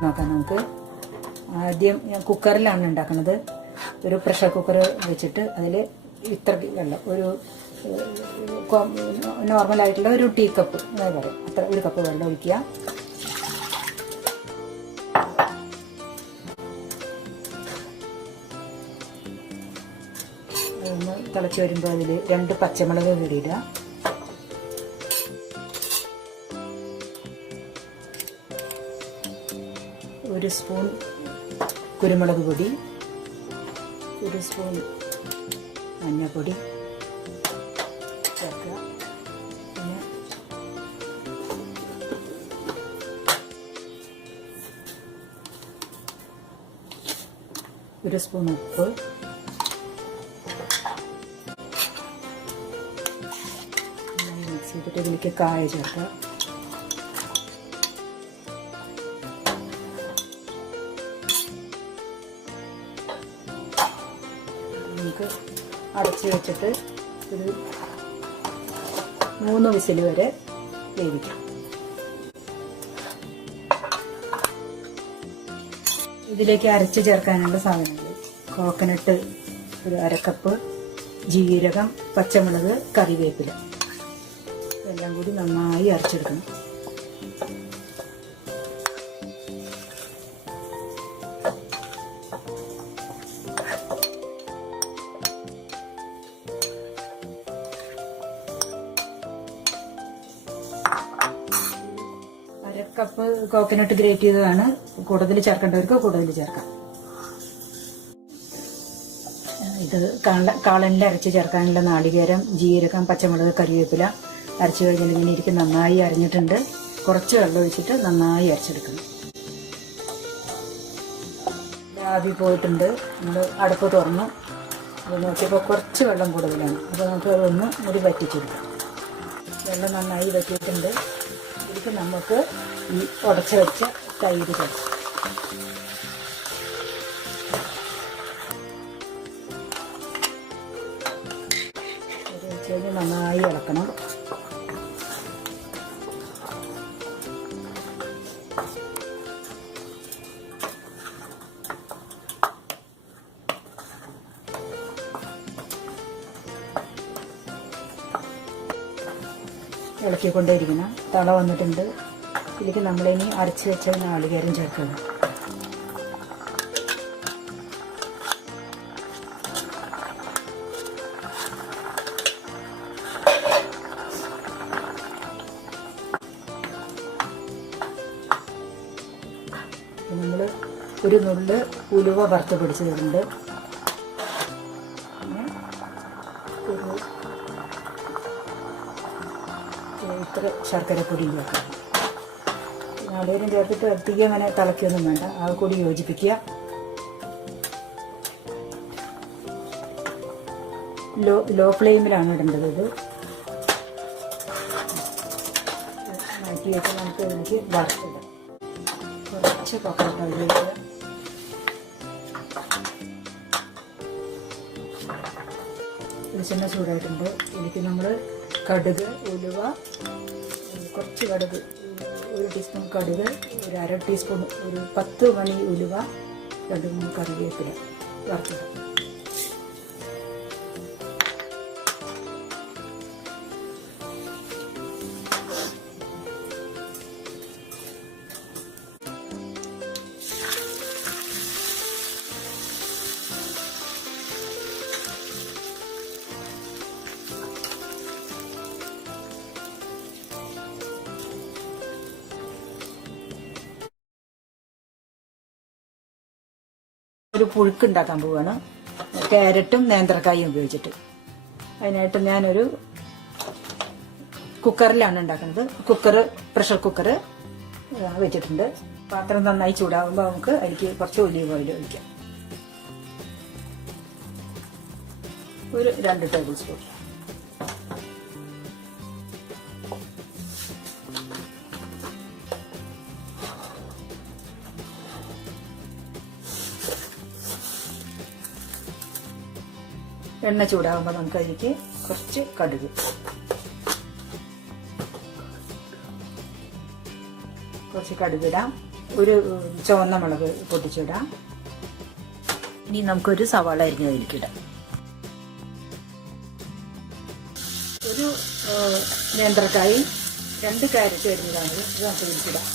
നോക്കാം നമുക്ക്. ആദ്യം ഞാൻ കുക്കറിലാണ് ഉണ്ടാക്കുന്നത്. ഒരു പ്രഷർ കുക്കർ വെച്ചിട്ട് അതിൽ ഇത്ര വെള്ളം, ഒരു നോർമലായിട്ടുള്ള ഒരു ടീ കപ്പ് എന്ന് പറയും, അത്ര ഒരു കപ്പ് വെള്ളം ഒഴിക്കുക. അതൊന്ന് തിളച്ച് വരുമ്പോൾ അതിൽ 2 പച്ചമുളക് കീറിയിടുക. ഒരു സ്പൂൺ കുരുമുളക് പൊടി, ഒരു സ്പൂൺ മഞ്ഞൾപ്പൊടി ചേർക്കുക. പിന്നെ ഒരു സ്പൂൺ ഉപ്പ്, മിക്സ് ചെയ്തിട്ട് ഇതിലേക്ക് കായ ചേർക്കുക. നമുക്ക് അടച്ച് വെച്ചിട്ട് ഒരു 3 വിസിൽ വരെ വേവിക്കാം. ഇതിലേക്ക് അരച്ച് ചേർക്കാനുള്ള സാധനങ്ങൾ: കോക്കനട്ട് ഒരു 1/2 കപ്പ്, ജീരകം, പച്ചമുളക്, കറിവേപ്പില, എല്ലാം കൂടി നന്നായി അരച്ചെടുക്കണം. കപ്പ് കോക്കനട്ട് ഗ്രേറ്റ് ചെയ്തതാണ്. കൂടുതൽ ചേർക്കേണ്ടവർക്ക് കൂടുതൽ ചേർക്കാം. ഇത് കാളനിൽ അരച്ച് ചേർക്കാനുള്ള നാളികേരം, ജീരകം, പച്ചമുളക്, കറിവേപ്പില അരച്ച് കഴിഞ്ഞാൽ ഇങ്ങനെ ഇരിക്കും. നന്നായി അരഞ്ഞിട്ടുണ്ട്. കുറച്ച് വെള്ളം ഒഴിച്ചിട്ട് നന്നായി അരച്ചെടുക്കണം. ആവി പോയിട്ടുണ്ട്. നമ്മൾ അടുപ്പ് തുറന്നു നോക്കിയപ്പോൾ കുറച്ച് വെള്ളം കൂടുതലാണ്. അപ്പോൾ നമുക്ക് അതൊന്ന് മുടി വറ്റിച്ചെടുക്കാം. വെള്ളം നന്നായി വറ്റിയിട്ടുണ്ട്. ഇതിലേക്ക് നമുക്ക് ഈ ഉടച്ച് വെച്ച തൈര് ചേർക്കാം. ഇത് വെച്ച് കഴിഞ്ഞ് നന്നായി ഇളക്കണം. ഇളക്കിക്കൊണ്ടേയിരിക്കണം. തള വന്നിട്ടുണ്ട്. ഇതിലേക്ക് നമ്മളിനി അരച്ച് വെച്ച നാളികേരം ചേർക്കണം. നമ്മൾ ഒരു നുള്ള് ഉലുവ വറുത്ത് പിടിച്ചിട്ടുണ്ട്. ഇത്ര ശർക്കരപ്പൊടി ചേർക്കാം. നാളികേരം ചേർത്തിട്ട് അധികം അങ്ങനെ തിളയ്ക്കൊന്നും വേണ്ട. അത് കൂടി യോജിപ്പിക്കുക. ലോ ഫ്ലെയിമിലാണ് ഇടേണ്ടത്. ഇത് മാറ്റി വെച്ച് നമുക്ക് ഇതിലേക്ക് വറുത്തിടാം. കുറച്ച് കോക്കനട്ട് ഓയിൽ ഒഴിക്കുക. വെളിച്ചെണ്ണ ചൂടായിട്ടുണ്ട്. ഇതിലേക്ക് നമ്മൾ കടുക്, ഉലുവ, കുറച്ച് കടുക്, 1 ടീസ്പൂൺ കടുക്, ഒരു 1/2 ടീസ്പൂൺ, ഒരു 10 മണി ഉലുവ, 2-3 കറിവേപ്പില വറുത്തിടാം. ഒരു പുഴുക്ക് ഉണ്ടാക്കാൻ പോവുകയാണ്. ക്യാരറ്റും നേന്ത്രക്കായും ഉപയോഗിച്ചിട്ട്. അതിനായിട്ട് ഞാനൊരു കുക്കറിലാണ് ഉണ്ടാക്കുന്നത്. പ്രഷർ കുക്കർ വെച്ചിട്ടുണ്ട്. പാത്രം നന്നായി ചൂടാകുമ്പോൾ നമുക്ക് അതിലേക്ക് കുറച്ച് ഒലീവ് ഓയിൽ ഒഴിക്കാം. ഒരു 2 ടേബിൾ സ്പൂൺ. എണ്ണ ചൂടാകുമ്പോൾ നമുക്ക് അതിലേക്ക് കുറച്ച് കടുക്, കുറച്ച് കടുകിടാം. ഒരു ചുവന്ന മുളക് പൊട്ടിച്ചിടാം. ഇനി നമുക്കൊരു സവാള അരിഞ്ഞതിലേക്കിടാം. ഒരു നേന്ത്രക്കായും 2 ക്യാരറ്റ് അരിഞ്ഞതാണ്. ഇത് നമുക്ക് ഇതിലേക്കിടാം.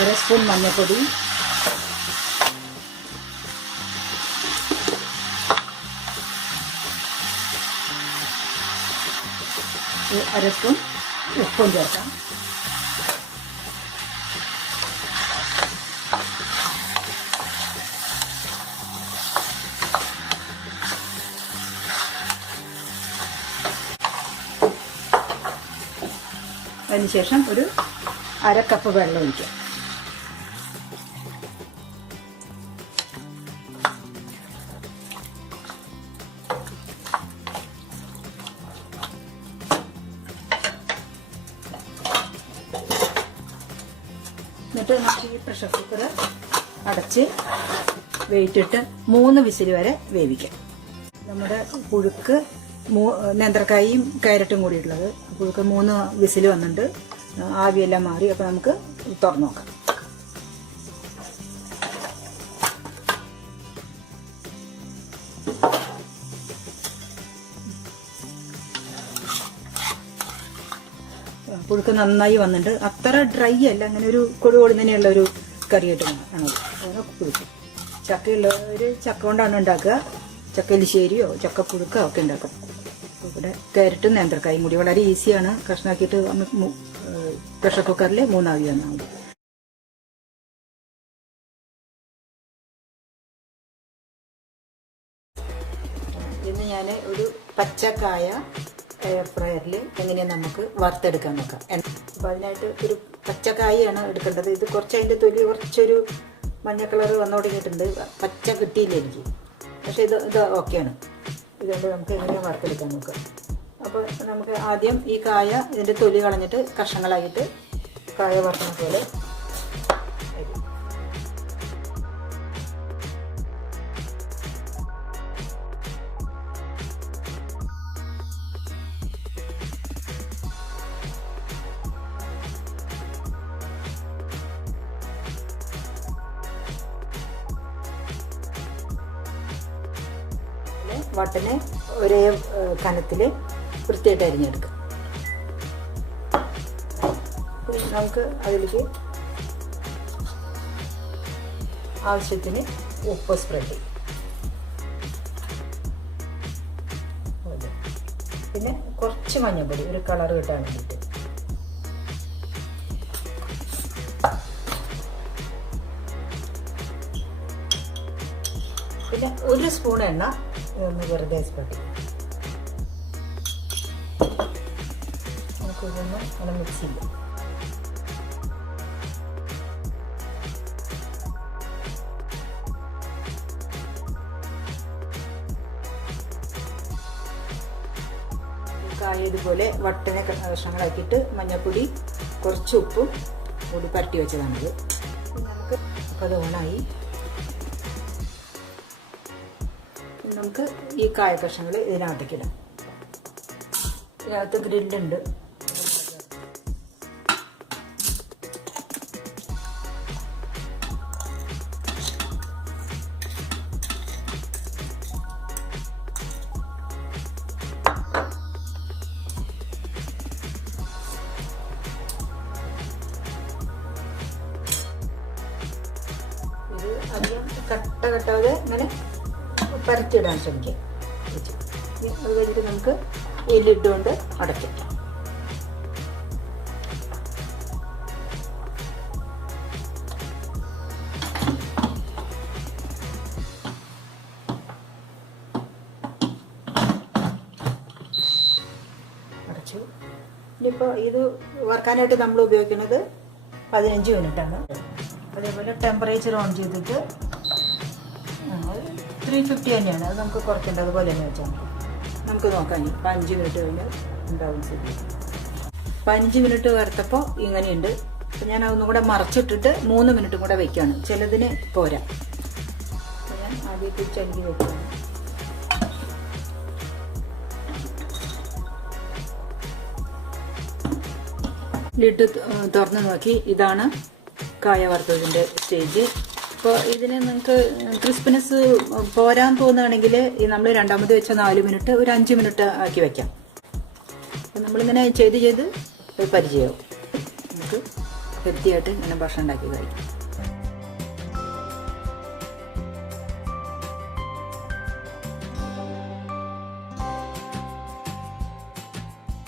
അര സ്പൂൺ മഞ്ഞൾപ്പൊടി, അര സ്പൂൺ ഉപ്പും ചേർക്കാം. അതിനുശേഷം ഒരു 1/2 കപ്പ് വെള്ളം ഒഴിക്കാം. എന്നിട്ട് നമുക്ക് ഈ പ്രഷർ കുക്കർ അടച്ച് വെയിറ്റിട്ട് 3 വിസിൽ വരെ വേവിക്കാം. നമ്മുടെ പുഴുക്ക് നേന്ത്രക്കായും ക്യാരറ്റും കൂടിയിട്ടുള്ളത്. പുഴുക്ക് 3 വിസിൽ വന്നിട്ടുണ്ട്. ആവിയെല്ലാം മാറി. അപ്പോൾ നമുക്ക് തുറന്നു നോക്കാം. പുഴുക്ക് നന്നായി വന്നിട്ട് അത്ര ഡ്രൈ അല്ല, അങ്ങനെ ഒരു കൊഴുകൊഴു തന്നെയുള്ള ഒരു കറിയായിട്ട് ആണത്. പുഴുക്ക് ചക്കയുള്ളവർ ചക്ക കൊണ്ടാണ് ഉണ്ടാക്കുക. ചക്കലിശ്ശേരിയോ ചക്കപ്പുഴുക്കോ ഒക്കെ ഉണ്ടാക്കും. ഇവിടെ ക്യാരറ്റും നേന്ത്രക്കായും കൂടി വളരെ ഈസിയാണ്. കഷ്ണാക്കിയിട്ട് പ്രഷർ കുക്കറിൽ 3 ആവി വന്നാൽ മതി. ഇന്ന് ഞാൻ ഒരു പച്ചക്കായ എയർ ഫ്രയറിൽ എങ്ങനെയാണ് നമുക്ക് വറുത്തെടുക്കാൻ നോക്കാം. അപ്പോൾ അതിനായിട്ട് ഒരു പച്ചക്കായാണ് എടുക്കേണ്ടത്. ഇത് കുറച്ച് അതിൻ്റെ തൊലി കുറച്ചൊരു മഞ്ഞ കളർ വന്നു തുടങ്ങിയിട്ടുണ്ട്. പച്ച കിട്ടിയില്ല എനിക്ക്, പക്ഷേ ഇത് ഓക്കെയാണ്. ഇതുകൊണ്ട് നമുക്ക് എങ്ങനെയാണ് വറുത്തെടുക്കാൻ നോക്കാം. അപ്പോൾ നമുക്ക് ആദ്യം ഈ കായ ഇതിൻ്റെ തൊലി കളഞ്ഞിട്ട് കഷ്ണങ്ങളായിട്ട് കായ വറുക്കുന്ന പോലെ വട്ടനെ ഒരേ കനത്തിൽ വൃത്തിയായിട്ട് അരിഞ്ഞെടുക്കാം. നമുക്ക് അതിലേക്ക് ആവശ്യത്തിന് ഉപ്പ് സ്പ്രെഡ് ചെയ്യും. പിന്നെ കുറച്ച് മഞ്ഞൾപ്പൊടി ഒരു കളർ കിട്ടാൻ വേണ്ടിയിട്ട്. പിന്നെ 1 സ്പൂൺ എണ്ണ ഇതൊന്ന് വെറുതെ സ്പ്രെഡ് ചെയ്യും. നമുക്കിതൊന്ന് അങ്ങനെ മിക്സ് ചെയ്യാം. കായ ഇതുപോലെ വട്ടനെ കഷ്ണങ്ങളാക്കിയിട്ട് മഞ്ഞൾപ്പൊടി കുറച്ച് ഉപ്പും കൂടി പരട്ടി വെച്ചതാണിത്. നമുക്ക് അത് ഓണായി. നമുക്ക് ഈ കായ കഷ്ണങ്ങൾ ഇതിനകത്തേക്ക് ഇടാം. ഇതിനകത്ത് ഗ്രില്ലുണ്ട്. ഇത് അധികം കട്ടാതെ ഇങ്ങനെ പരത്തിയിടാൻ ശ്രമിക്കാം. അത് കഴിഞ്ഞിട്ട് നമുക്ക് ഈ ലിഡ് കൊണ്ട് അടയ്ക്കാം. അടച്ചു. ഇനിയിപ്പോൾ ഇത് വറുക്കാനായിട്ട് നമ്മൾ ഉപയോഗിക്കുന്നത് 15 മിനിറ്റാണ്. അതേപോലെ ടെമ്പറേച്ചർ ഓൺ ചെയ്തിട്ട് 350 തന്നെയാണ്. അത് നമുക്ക് കുറയ്ക്കേണ്ട, അതുപോലെ തന്നെ വെച്ചാൽ നമുക്ക് നോക്കാം. ഇപ്പം 5 മിനിറ്റ് കഴിഞ്ഞാൽ ഉണ്ടാവും ശരി. ഇപ്പം 5 മിനിറ്റ് വറുത്തപ്പോൾ ഇങ്ങനെയുണ്ട്. അപ്പം ഞാൻ അതൊന്നും കൂടെ മറച്ചിട്ടിട്ട് 3 മിനിറ്റും കൂടെ വെക്കുകയാണ്. ചിലതിന് പോരാ. അപ്പം ഞാൻ ആദ്യം ചല്ലി വെക്കുകയാണ്. ലിഡ് തുറന്ന് നോക്കി. ഇതാണ് കായ വറുത്തതിൻ്റെ സ്റ്റേജ്. അപ്പോൾ ഇതിന് നിങ്ങൾക്ക് ക്രിസ്പിനെസ് പോരാൻ തോന്നുകയാണെങ്കിൽ നമ്മൾ രണ്ടാമത് വെച്ച 4 മിനിറ്റ് ഒരു 5 മിനിറ്റ് ആക്കി വെക്കാം. അപ്പം നമ്മളിങ്ങനെ ചെയ്ത് പരിചയമാവും. നമുക്ക് ഹെൽത്തിയായിട്ട് ഇങ്ങനെ ഭക്ഷണം ഉണ്ടാക്കി കഴിക്കാം.